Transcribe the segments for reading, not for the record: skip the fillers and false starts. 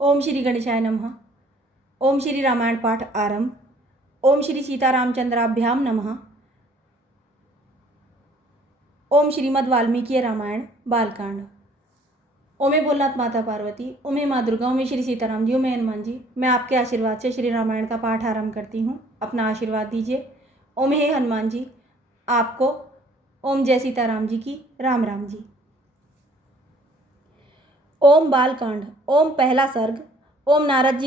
ओम श्री गणेशाय नमः। ओम श्री रामायण पाठ आरंभ। ओम श्री सीतारामचंद्राभ्याम नमः। ओम श्रीमद् वाल्मीकि रामायण बालकांड। ओमे भोलनाथ माता पार्वती, ओमे माँ दुर्गा, ओमे श्री सीताराम जी, ओमे हनुमान जी। मैं आपके आशीर्वाद से श्री रामायण का पाठ आरंभ करती हूँ। अपना आशीर्वाद दीजिए। ओम हे हनुमान जी आपको। ओम जय सीताराम जी की। राम राम जी। ओम बालकांड। ओम पहला सर्ग। ओम नारद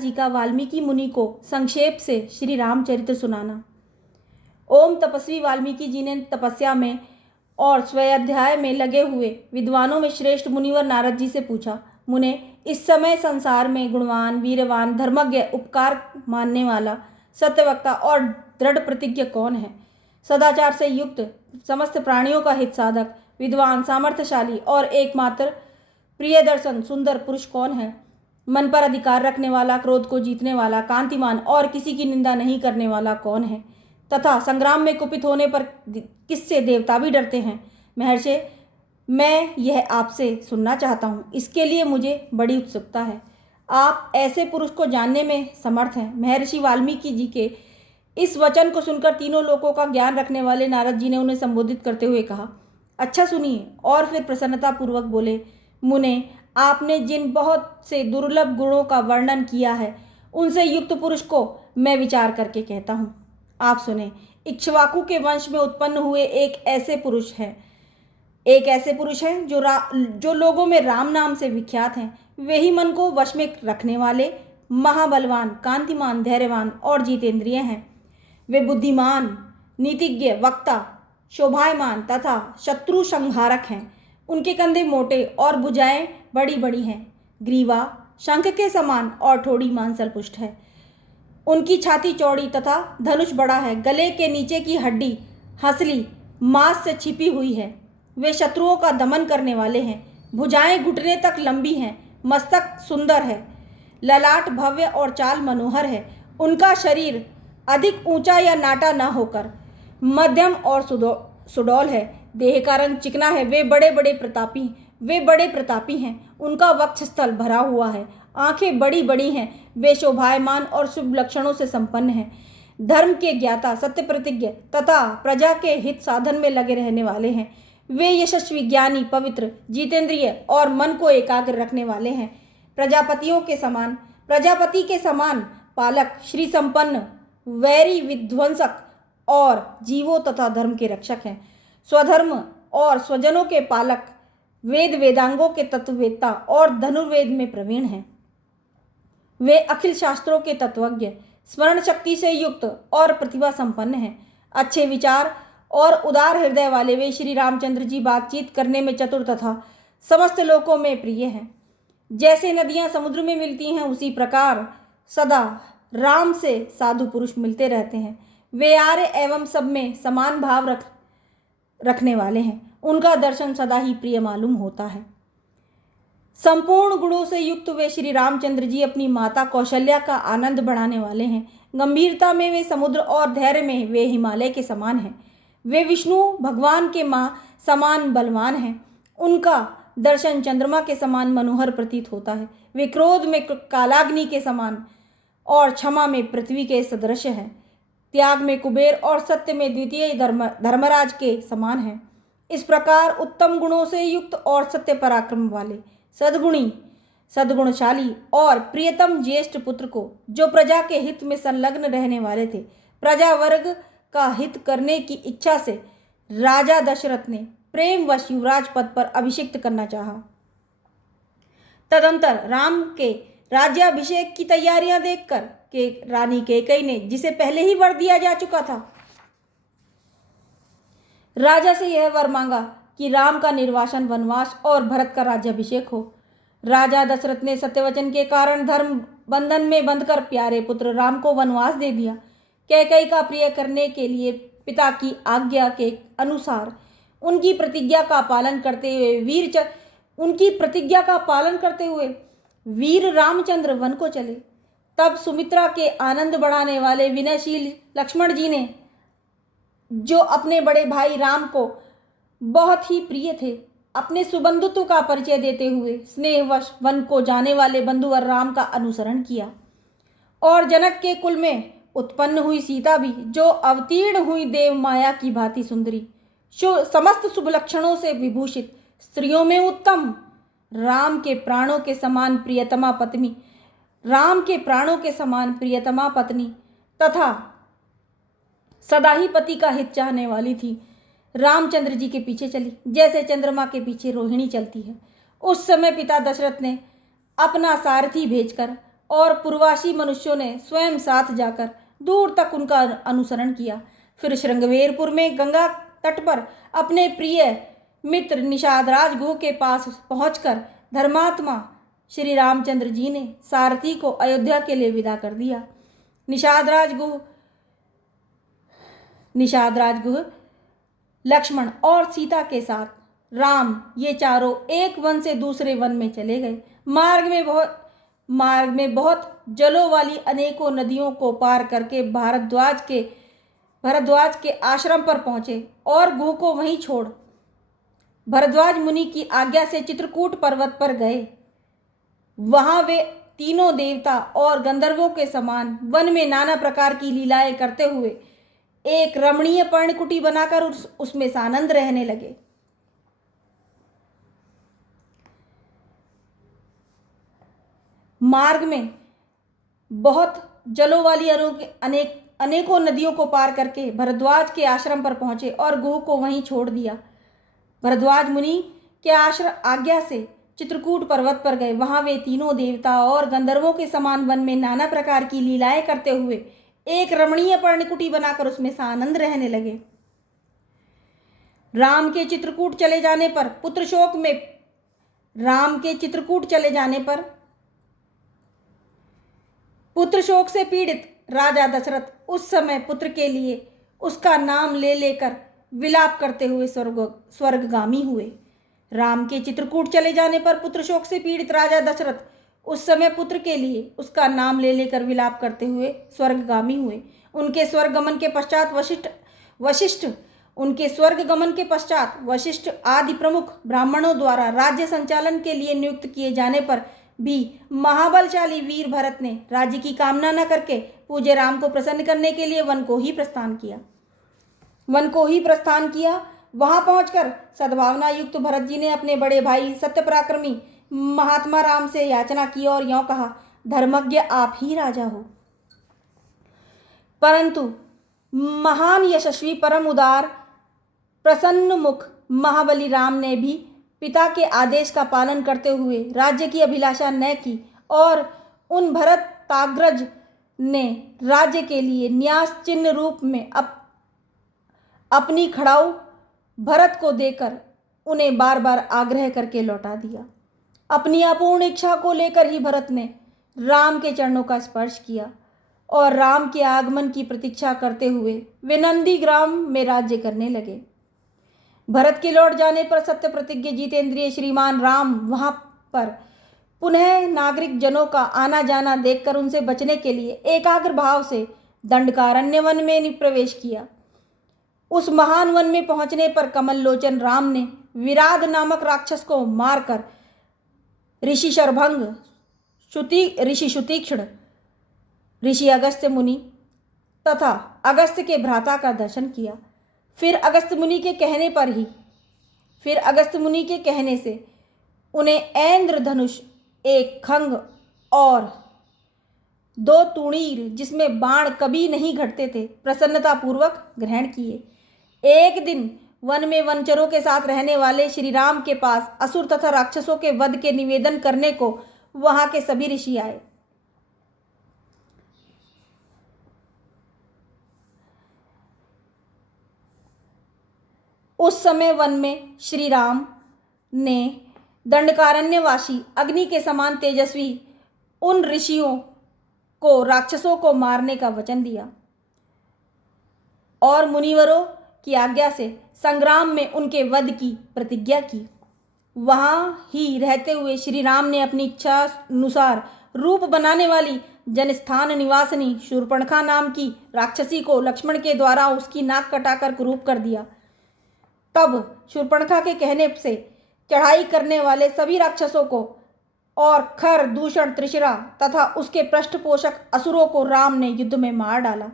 जी का वाल्मीकि मुनि को संक्षेप से श्री रामचरित्र सुनाना। ओम तपस्वी वाल्मीकि जी ने तपस्या में और स्वाध्याय में लगे हुए विद्वानों में श्रेष्ठ मुनिवर नारद जी से पूछा, मुने, इस समय संसार में गुणवान, वीरवान, धर्मज्ञ, उपकार मानने वाला, सत्यवक्ता और दृढ़ प्रतिज्ञ कौन है? सदाचार से युक्त, समस्त प्राणियों का हित साधक, विद्वान, सामर्थ्यशाली और एकमात्र प्रिय दर्शन सुंदर पुरुष कौन है? मन पर अधिकार रखने वाला, क्रोध को जीतने वाला, कांतिमान और किसी की निंदा नहीं करने वाला कौन है? तथा संग्राम में कुपित होने पर किससे देवता भी डरते हैं? महर्षि, मैं यह आपसे सुनना चाहता हूँ। इसके लिए मुझे बड़ी उत्सुकता है। आप ऐसे पुरुष को जानने में समर्थ हैं। महर्षि वाल्मीकि जी के इस वचन को सुनकर तीनों लोकों का ज्ञान रखने वाले नारद जी ने उन्हें संबोधित करते हुए कहा, अच्छा सुनिए। और फिर प्रसन्नतापूर्वक बोले, मुने, आपने जिन बहुत से दुर्लभ गुणों का वर्णन किया है, उनसे युक्त पुरुष को मैं विचार करके कहता हूँ। आप सुने। इक्ष्वाकु के वंश में उत्पन्न हुए एक ऐसे पुरुष हैं जो लोगों में राम नाम से विख्यात हैं। वे ही मन को वश में रखने वाले, महाबलवान, कांतिमान, धैर्यवान और जितेंद्रिय हैं। वे बुद्धिमान, नीतिज्ञ, वक्ता, शोभायमान तथा शत्रु संहारक हैं। उनके कंधे मोटे और भुजाएं बड़ी बड़ी हैं। ग्रीवा शंख के समान और थोड़ी मांसल पुष्ट है। उनकी छाती चौड़ी तथा धनुष बड़ा है। गले के नीचे की हड्डी हंसली मांस से छिपी हुई है। वे शत्रुओं का दमन करने वाले हैं। भुजाएं घुटने तक लंबी हैं। मस्तक सुंदर है। ललाट भव्य और चाल मनोहर है। उनका शरीर अधिक ऊंचा या नाटा न होकर मध्यम और सुडौल है। देह का रंग चिकना है। वे बड़े प्रतापी हैं। उनका वक्षस्थल भरा हुआ है। आंखें बड़ी बड़ी हैं। वे शोभायमान और शुभ लक्षणों से संपन्न हैं। धर्म के ज्ञाता, सत्य प्रतिज्ञ तथा प्रजा के हित साधन में लगे रहने वाले हैं। वे यशस्वी, ज्ञानी, पवित्र, जितेंद्रिय और मन को एकाग्र रखने वाले हैं। प्रजापति के समान पालक, श्री संपन्न, वैरी विध्वंसक और जीवों तथा धर्म के रक्षक हैं। स्वधर्म और स्वजनों के पालक, वेद वेदांगों के तत्ववेत्ता और धनुर्वेद में प्रवीण हैं। वे अखिल शास्त्रों के तत्वज्ञ, स्मरण शक्ति से युक्त और प्रतिभा संपन्न हैं। अच्छे विचार और उदार हृदय वाले वे श्री रामचंद्र जी बातचीत करने में चतुर तथा समस्त लोकों में प्रिय हैं। जैसे नदियां समुद्र में मिलती हैं, उसी प्रकार सदा राम से साधु पुरुष मिलते रहते हैं। वे आर्य एवं सब में समान भाव रखने वाले हैं। उनका दर्शन सदा ही प्रिय मालूम होता है। संपूर्ण गुणों से युक्त वे श्री रामचंद्र जी अपनी माता कौशल्या का आनंद बढ़ाने वाले हैं। गंभीरता में वे समुद्र और धैर्य में वे हिमालय के समान हैं। वे विष्णु भगवान के समान बलवान हैं। उनका दर्शन चंद्रमा के समान मनोहर प्रतीत होता है। वे क्रोध में कालाग्नि के समान और क्षमा में पृथ्वी के सदृश हैं। त्याग में कुबेर और सत्य में द्वितीय धर्मराज के समान हैं। इस प्रकार उत्तम गुणों से युक्त और सत्य पराक्रम वाले, सद्गुणशाली और प्रियतम ज्येष्ठ पुत्र को, जो प्रजा के हित में संलग्न रहने वाले थे, प्रजा वर्ग का हित करने की इच्छा से राजा दशरथ ने प्रेमवश युवराज पद पर अभिषिक्त करना चाहा। तदंतर राम के राज्याभिषेक की तैयारियां देखकर रानी कैकेयी ने, जिसे पहले ही वर दिया जा चुका था, राजा से यह वर मांगा कि राम का निर्वासन, वनवास और भरत का राज्याभिषेक हो। राजा दशरथ ने सत्यवचन के कारण धर्म बंधन में बंधकर प्यारे पुत्र राम को वनवास दे दिया। कैकेयी का प्रिय करने के लिए पिता की आज्ञा के अनुसार उनकी प्रतिज्ञा का पालन करते हुए वीर रामचंद्र वन को चले। तब सुमित्रा के आनंद बढ़ाने वाले विनयशील लक्ष्मण जी ने, जो अपने बड़े भाई राम को बहुत ही प्रिय थे, अपने सुबंधुत्व का परिचय देते हुए स्नेहवश वन को जाने वाले बंधुवर राम का अनुसरण किया। और जनक के कुल में उत्पन्न हुई सीता भी, जो अवतीर्ण हुई देव माया की भांति सुंदरी, समस्त शुभ लक्षणों से विभूषित, स्त्रियों में उत्तम, राम के प्राणों के समान प्रियतमा पत्नी तथा सदा ही पति का हित चाहने वाली थी, रामचंद्र जी के पीछे चली, जैसे चंद्रमा के पीछे रोहिणी चलती है। उस समय पिता दशरथ ने अपना सारथी भेजकर और पूर्वासी मनुष्यों ने स्वयं साथ जाकर दूर तक उनका अनुसरण किया। फिर श्रृंगवेरपुर में गंगा तट पर अपने प्रिय मित्र निषाद राजगुह के पास पहुंचकर धर्मात्मा श्री रामचंद्र जी ने सारथी को अयोध्या के लिए विदा कर दिया। निषाद राजगुह लक्ष्मण और सीता के साथ राम ये चारों एक वन से दूसरे वन में चले गए। मार्ग में बहुत जलों वाली अनेकों नदियों को पार करके भरद्वाज के आश्रम पर पहुंचे और गुह को वहीं छोड़ भरद्वाज मुनि की आज्ञा से चित्रकूट पर्वत पर गए। वहां वे तीनों देवता और गंधर्वों के समान वन में नाना प्रकार की लीलाएं करते हुए एक रमणीय पर्णकुटी बनाकर उसमें सानंद रहने लगे। मार्ग में बहुत जलों वाली अनेकों नदियों को पार करके भरद्वाज के आश्रम पर पहुंचे और गुह को वहीं छोड़ दिया। भरद्वाज मुनि के आज्ञा से चित्रकूट पर्वत पर गए। वहां वे तीनों देवता और गंधर्वों के समान वन में नाना प्रकार की लीलाएं करते हुए एक रमणीय पर्णकुटी बनाकर उसमें सानंद रहने लगे। राम के चित्रकूट चले जाने पर पुत्र शोक से पीड़ित राजा दशरथ उस समय पुत्र के लिए उसका नाम ले लेकर विलाप करते हुए स्वर्गगामी हुए। राम के चित्रकूट चले जाने पर पुत्र शोक से पीड़ित राजा दशरथ उस समय पुत्र के लिए उसका नाम ले लेकर विलाप करते हुए स्वर्गगामी हुए। उनके स्वर्गगमन के पश्चात वशिष्ठ आदि प्रमुख ब्राह्मणों द्वारा राज्य संचालन के लिए नियुक्त किए जाने पर भी महाबलशाली वीर भरत ने राज्य की कामना न करके पूज्य राम को प्रसन्न करने के लिए वन को ही प्रस्थान किया। वहां पहुंचकर सद्भावना युक्त भरत जी ने अपने बड़े भाई सत्यपराक्रमी महात्मा राम से याचना की और यों कहा, धर्मज्ञ आप ही राजा हो, परंतु महान यशस्वी परम उदार प्रसन्न मुख महाबली राम ने भी पिता के आदेश का पालन करते हुए राज्य की अभिलाषा न की और उन भरत ताग्रज ने राज्य के लिए न्यास चिन्ह रूप में अपनी खड़ाऊ भरत को देकर उन्हें बार बार आग्रह करके लौटा दिया। अपनी अपूर्ण इच्छा को लेकर ही भरत ने राम के चरणों का स्पर्श किया और राम के आगमन की प्रतीक्षा करते हुए वे नंदीग्राम में राज्य करने लगे। भरत के लौट जाने पर सत्य प्रतिज्ञ जितेंद्रिय श्रीमान राम वहां पर पुनः नागरिक जनों का आना जाना देखकर उनसे बचने के लिए एकाग्र भाव से दंडकारण्य वन में प्रवेश किया। उस महान वन में पहुंचने पर कमल लोचन राम ने विराध नामक राक्षस को मारकर ऋषि शरभंग, ऋषि शुतीक्ष्ण, ऋषि अगस्त्य मुनि तथा अगस्त्य के भ्राता का दर्शन किया। फिर अगस्त्य मुनि के कहने से उन्हें ऐन्द्र धनुष, एक खंग और 2 तूणीर जिसमें बाण कभी नहीं घटते थे प्रसन्नतापूर्वक ग्रहण किए। एक दिन वन में वनचरों के साथ रहने वाले श्री राम के पास असुर तथा राक्षसों के वध के निवेदन करने को वहां के सभी ऋषि आए। उस समय वन में श्री राम ने दंडकारण्यवासी अग्नि के समान तेजस्वी उन ऋषियों को राक्षसों को मारने का वचन दिया और मुनिवरों की आज्ञा से संग्राम में उनके वध की प्रतिज्ञा की। वहां ही रहते हुए श्री राम ने अपनी इच्छा अनुसार रूप बनाने वाली जनस्थान निवासिनी शूर्पणखा नाम की राक्षसी को लक्ष्मण के द्वारा उसकी नाक कटाकर कुरूप कर दिया। तब शूर्पणखा के कहने से चढ़ाई करने वाले सभी राक्षसों को और खर, दूषण, त्रिशिरा तथा उसके पृष्ठपोषक असुरों को राम ने युद्ध में मार डाला।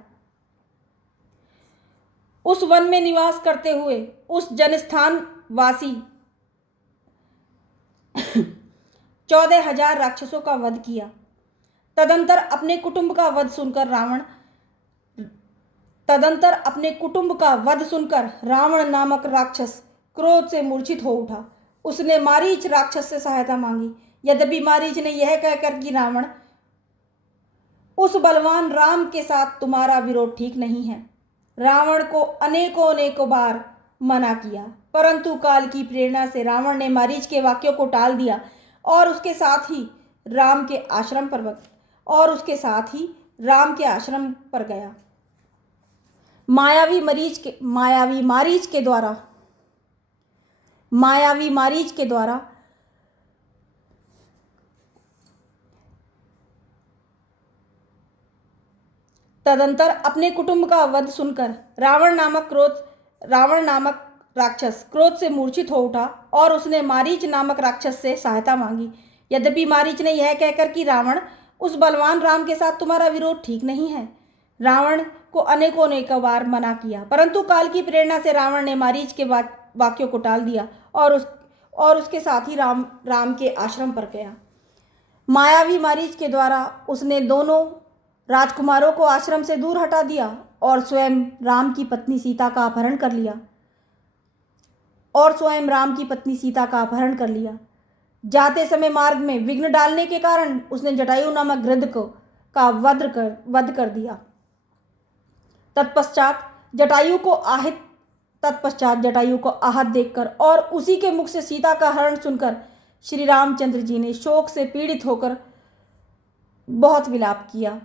उस वन में निवास करते हुए उस जनस्थान वासी 14,000 राक्षसों का वध किया। तदंतर अपने कुटुंब का वध सुनकर रावण नामक राक्षस क्रोध से मूर्छित हो उठा। उसने मारीच राक्षस से सहायता मांगी। यद्यपि मारीच ने यह कहकर कि रावण, उस बलवान राम के साथ तुम्हारा विरोध ठीक नहीं है, रावण को अनेकों बार मना किया, परंतु काल की प्रेरणा से रावण ने मारीच के वाक्यों को टाल दिया और उसके साथ ही राम के आश्रम पर गया। मायावी मारीच के द्वारा तदंतर अपने कुटुंब का वध सुनकर रावण नामक राक्षस क्रोध से मूर्छित हो उठा और उसने मारीच नामक राक्षस से सहायता मांगी। यद्यपि मारीच ने यह कहकर कि रावण, उस बलवान राम के साथ तुम्हारा विरोध ठीक नहीं है, रावण को अनेकों बार मना किया, परंतु काल की प्रेरणा से रावण ने मारीच के वाक्यों को टाल दिया और उसके साथ ही राम के आश्रम पर गया। मायावी मारीच के द्वारा उसने दोनों राजकुमारों को आश्रम से दूर हटा दिया और स्वयं राम की पत्नी सीता का अपहरण कर लिया। जाते समय मार्ग में विघ्न डालने के कारण उसने जटायु नामक गृध्र का वध कर दिया। तत्पश्चात जटायु को आहत देखकर और उसी के मुख से सीता का हरण सुनकर श्री रामचंद्र जी ने शोक से पीड़ित होकर बहुत विलाप किया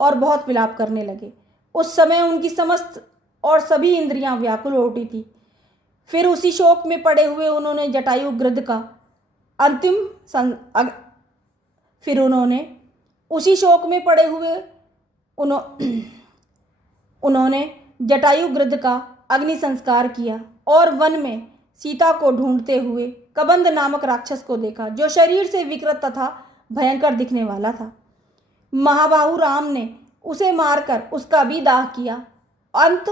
और बहुत विलाप करने लगे। उस समय उनकी समस्त और सभी इंद्रियां व्याकुल हो उठी थी। फिर उसी शोक में पड़े हुए उन्होंने जटायु गृध्र का अग्नि संस्कार किया और वन में सीता को ढूंढते हुए कबंध नामक राक्षस को देखा, जो शरीर से विकृत तथा भयंकर दिखने वाला था। महाबाहु राम ने उसे मारकर उसका भी दाह किया, अंत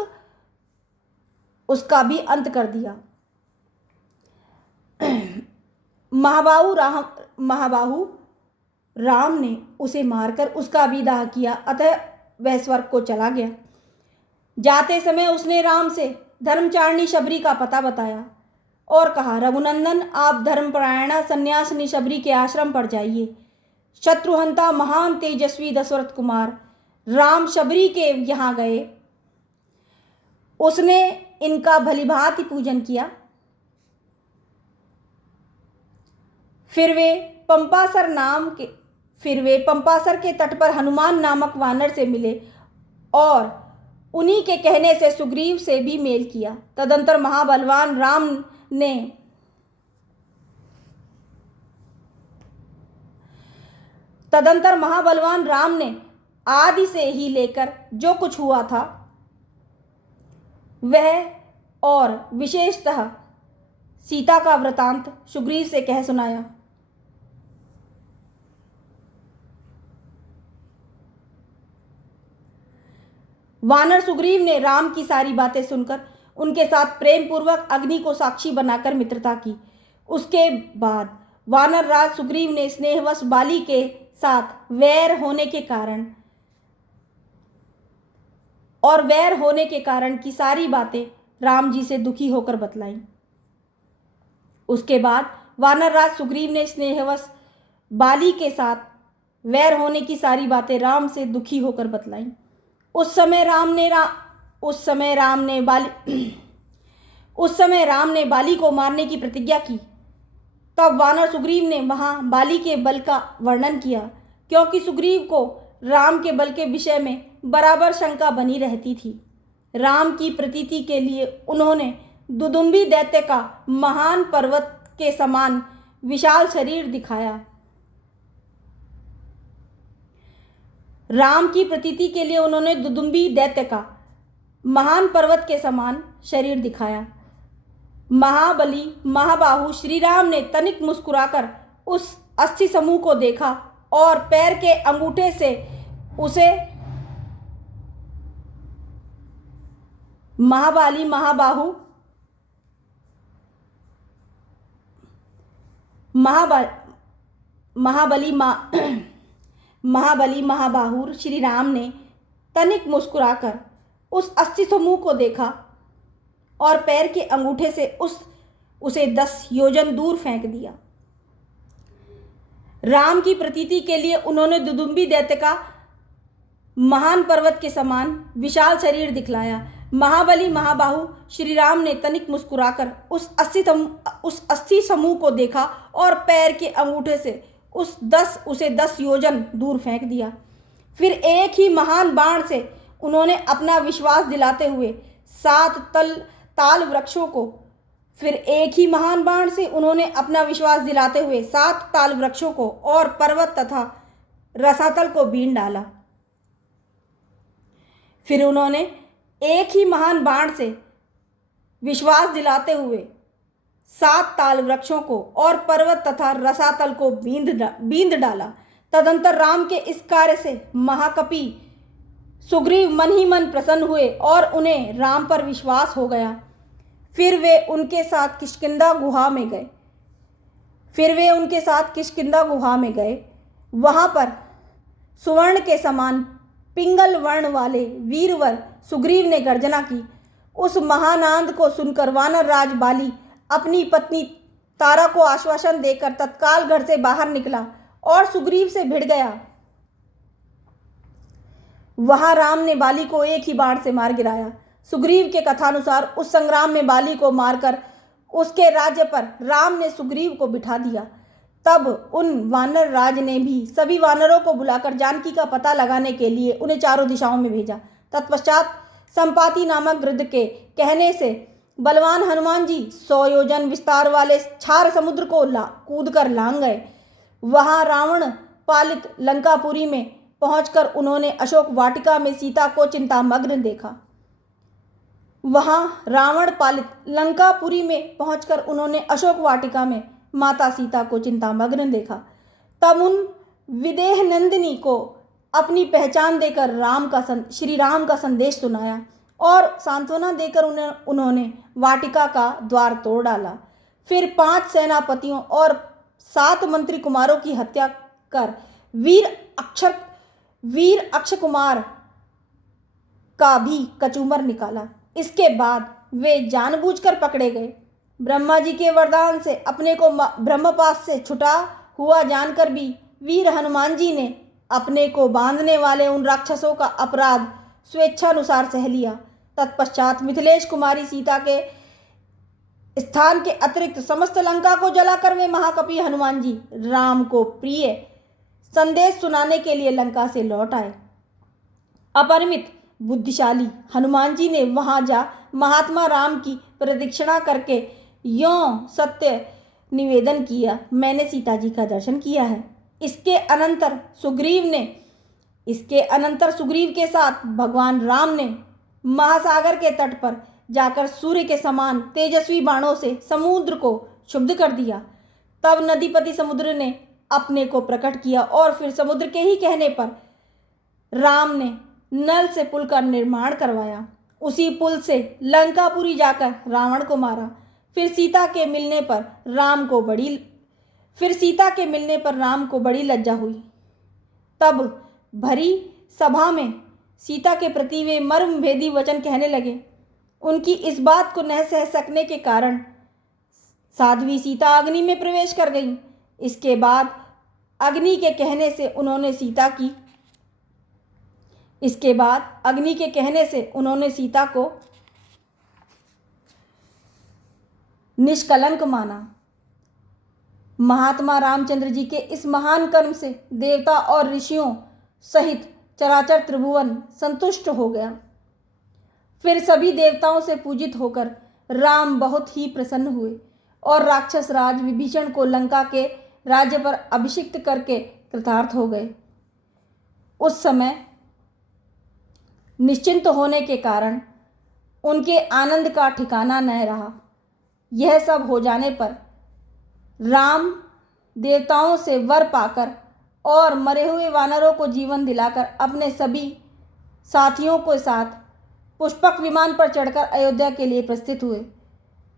कर दिया। महाबाहु राम ने उसे मारकर उसका भी दाह किया, अतः वह स्वर्ग को चला गया। जाते समय उसने राम से धर्मचारिणी शबरी का पता बताया और कहा, रघुनंदन, आप धर्मपरायणा सन्यासिनी शबरी के आश्रम पर जाइए। शत्रुहंता महान तेजस्वी दशरथ कुमार राम शबरी के यहाँ गए। उसने इनका भलीभांति पूजन किया। फिर वे पंपासर के तट पर हनुमान नामक वानर से मिले और उन्हीं के कहने से सुग्रीव से भी मेल किया। तदंतर महाबलवान राम ने आदि से ही लेकर जो कुछ हुआ था वह और विशेषतः सीता का वृतांत सुग्रीव से कह सुनाया। वानर सुग्रीव ने राम की सारी बातें सुनकर उनके साथ प्रेम पूर्वक अग्नि को साक्षी बनाकर मित्रता की। उसके बाद वानर राज सुग्रीव ने स्नेहवश बाली के साथ वैर होने के कारण की सारी बातें राम जी से दुखी होकर बतलाई। उसके बाद वानर राज सुग्रीव ने स्नेहवश बाली के साथ वैर होने की सारी बातें राम से दुखी होकर बतलाई। उस समय राम ने बाली को मारने की प्रतिज्ञा की। तब वानर सुग्रीव ने वहां बाली के बल का वर्णन किया, क्योंकि सुग्रीव को राम के बल के विषय में बराबर शंका बनी रहती थी। राम की प्रतीति के लिए उन्होंने दुदुम्बी दैत्य का महान पर्वत के समान विशाल शरीर दिखाया। राम की प्रतीति के लिए उन्होंने दुदुम्बी दैत्य का महान पर्वत के समान शरीर दिखाया। महाबली महाबाहु श्री राम ने तनिक मुस्कुराकर उस अस्थि समूह को देखा और पैर के अंगूठे से उसे महाबली महाबाहु श्री राम ने तनिक मुस्कुराकर उस अस्थि समूह को देखा और पैर के अंगूठे से उसे 10 योजन दूर फेंक दिया। राम की प्रतीति के लिए उन्होंने दुदुम्बी दैत्य का महान पर्वत के समान विशाल शरीर दिखलाया। महाबली महाबाहु श्री राम ने तनिक मुस्कुराकर उस अस्थि समूह को देखा और पैर के अंगूठे से उसे 10 योजन दूर फेंक दिया। फिर एक ही महान बाण से उन्होंने अपना विश्वास दिलाते हुए 7 ताल वृक्षों को और पर्वत तथा रसातल को बीन डाला। फिर उन्होंने एक ही महान बाण से विश्वास दिलाते हुए 7 ताल वृक्षों को और पर्वत तथा रसातल को बींद डाला। तदंतर राम के इस कार्य से महाकपि सुग्रीव मन ही मन प्रसन्न हुए और उन्हें राम पर विश्वास हो गया। फिर वे उनके साथ किष्किंधा गुहा में गए। वहाँ पर सुवर्ण के समान पिंगल वर्ण वाले वीरवर सुग्रीव ने गर्जना की। उस महानाद को सुनकर वानर राज बाली अपनी पत्नी तारा को आश्वासन देकर तत्काल घर से बाहर निकला और सुग्रीव से भिड़ गया। वहां राम ने बाली को एक ही बाण से मार गिराया। सुग्रीव के कथानुसार उस संग्राम में बाली को मारकर उसके राज्य पर राम ने सुग्रीव को बिठा दिया। तब उन वानर राज ने भी सभी वानरों को बुलाकर जानकी का पता लगाने के लिए उन्हें चारों दिशाओं में भेजा। तत्पश्चात संपाति नामक गृध्र के कहने से बलवान हनुमान जी 100 योजन विस्तार वाले क्षार समुद्र को कूद कर लांग गए। वहां रावण पालित लंकापुरी में पहुंचकर उन्होंने अशोक वाटिका में सीता को चिंतामग्न देखा। माता सीता को चिंतामग्न देखा। तब उन विदेह नंदिनी को अपनी पहचान देकर श्री राम का संदेश सुनाया और सांत्वना देकर उन्होंने वाटिका का द्वार तोड़ डाला। फिर 5 सेनापतियों और 7 मंत्री कुमारों की हत्या कर वीर अक्षय कुमार का भी कचूमर निकाला। इसके बाद वे जानबूझकर पकड़े गए। ब्रह्मा जी के वरदान से अपने को ब्रह्मपाश से छुटा हुआ जानकर भी वीर हनुमान जी ने अपने को बांधने वाले उन राक्षसों का अपराध स्वेच्छानुसार सह लिया। तत्पश्चात मिथिलेश कुमारी सीता के स्थान के अतिरिक्त समस्त लंका को जलाकर वे महाकपि हनुमान जी राम को प्रिय संदेश सुनाने के लिए लंका से लौट आए। अपरिमित बुद्धिशाली हनुमान जी ने वहां जा महात्मा राम की प्रदक्षिणा करके यों सत्य निवेदन किया, मैंने सीता जी का दर्शन किया है। इसके अनंतर सुग्रीव के साथ भगवान राम ने महासागर के तट पर जाकर सूर्य के समान तेजस्वी बाणों से समुद्र को क्षुब्ध कर दिया। तब नदीपति समुद्र ने अपने को प्रकट किया और फिर समुद्र के ही कहने पर राम ने नल से पुल का निर्माण करवाया। उसी पुल से लंकापुरी जाकर रावण को मारा। फिर सीता के मिलने पर राम को बड़ी लज्जा हुई। तब भरी सभा में सीता के प्रति वे मर्मभेदी वचन कहने लगे। उनकी इस बात को न सह सकने के कारण साध्वी सीता अग्नि में प्रवेश कर गई। इसके बाद अग्नि के कहने से उन्होंने सीता को निष्कलंक माना। महात्मा रामचंद्र जी के इस महान कर्म से देवता और ऋषियों सहित चराचर त्रिभुवन संतुष्ट हो गया। फिर सभी देवताओं से पूजित होकर राम बहुत ही प्रसन्न हुए और राक्षस राज विभीषण को लंका के राज्य पर अभिषिक्त करके कृतार्थ हो गए। उस समय निश्चिंत होने के कारण उनके आनंद का ठिकाना न रहा। यह सब हो जाने पर राम देवताओं से वर पाकर और मरे हुए वानरों को जीवन दिलाकर अपने सभी साथियों के साथ पुष्पक विमान पर चढ़कर अयोध्या के लिए प्रस्थित हुए।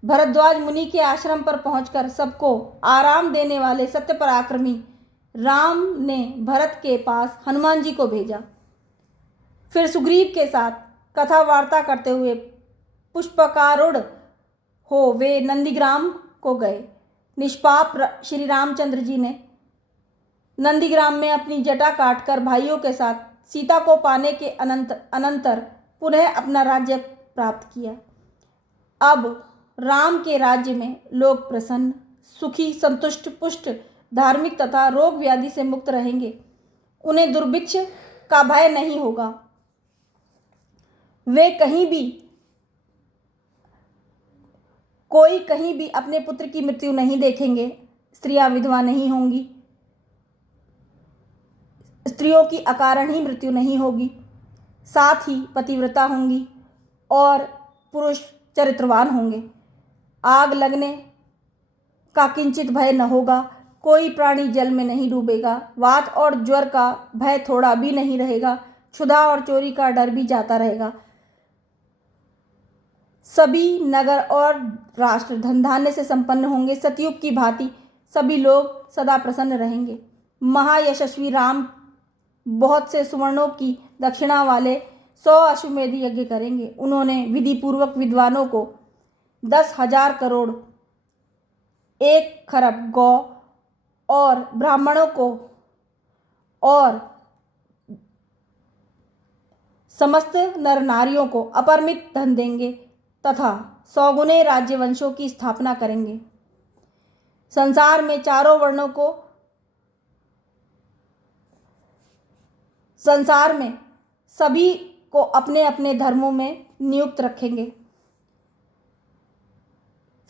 भरद्वाज मुनि के आश्रम पर पहुंचकर सबको आराम देने वाले सत्य पराक्रमी राम ने भरत के पास हनुमान जी को भेजा। फिर सुग्रीव के साथ कथा वार्ता करते हुए पुष्पकारूढ़ हो वे नंदीग्राम को गए। निष्पाप श्री रामचंद्र जी ने नंदीग्राम में अपनी जटा काटकर भाइयों के साथ सीता को पाने के अनंतर पुनः अपना राज्य प्राप्त किया। अब राम के राज्य में लोग प्रसन्न, सुखी, संतुष्ट, पुष्ट, धार्मिक तथा रोग व्याधि से मुक्त रहेंगे। उन्हें दुर्भिक्ष का भय नहीं होगा। वे कहीं भी अपने पुत्र की मृत्यु नहीं देखेंगे। स्त्रियां विधवा नहीं होंगी। स्त्रियों की अकारण ही मृत्यु नहीं होगी। साथ ही पतिव्रता होंगी और पुरुष चरित्रवान होंगे। आग लगने का किंचित भय न होगा। कोई प्राणी जल में नहीं डूबेगा। वात और ज्वर का भय थोड़ा भी नहीं रहेगा। क्षुधा और चोरी का डर भी जाता रहेगा। सभी नगर और राष्ट्र धन धान्य से संपन्न होंगे। सतयुग की भांति सभी लोग सदा प्रसन्न रहेंगे। महायशस्वी राम बहुत से सुवर्णों की दक्षिणा वाले 100 अश्वमेध यज्ञ करेंगे। उन्होंने विधि पूर्वक विद्वानों को 10,000 करोड़ 1 खरब गौ और ब्राह्मणों को और समस्त नर नारियों को अपरिमित धन देंगे तथा 100 गुने राज्यवंशों की स्थापना करेंगे। संसार में चारों वर्णों को संसार में सभी को अपने अपने धर्मों में नियुक्त रखेंगे।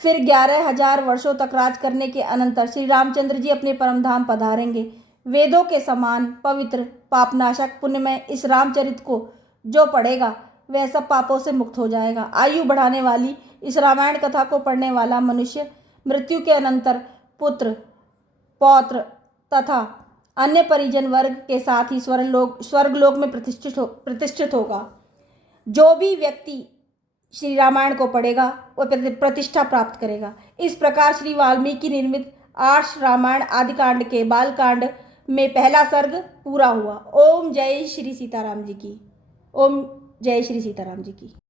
फिर 11,000 वर्षों तक राज करने के अनंतर श्री रामचंद्र जी अपने परम धाम पधारेंगे। वेदों के समान पवित्र पापनाशक पुण्यमय इस रामचरित को जो पढ़ेगा वह सब पापों से मुक्त हो जाएगा। आयु बढ़ाने वाली इस रामायण कथा को पढ़ने वाला मनुष्य मृत्यु के अनंतर पुत्र, पौत्र तथा अन्य परिजन वर्ग के साथ ही स्वर्गलोक में प्रतिष्ठित होगा। जो भी व्यक्ति श्री रामायण को पढ़ेगा वह प्रतिष्ठा प्राप्त करेगा। इस प्रकार श्री वाल्मीकि निर्मित आर्ष रामायण आदिकांड के बालकांड में पहला सर्ग पूरा हुआ। ओम जय श्री सीताराम जी की। ओम जय श्री सीताराम जी की।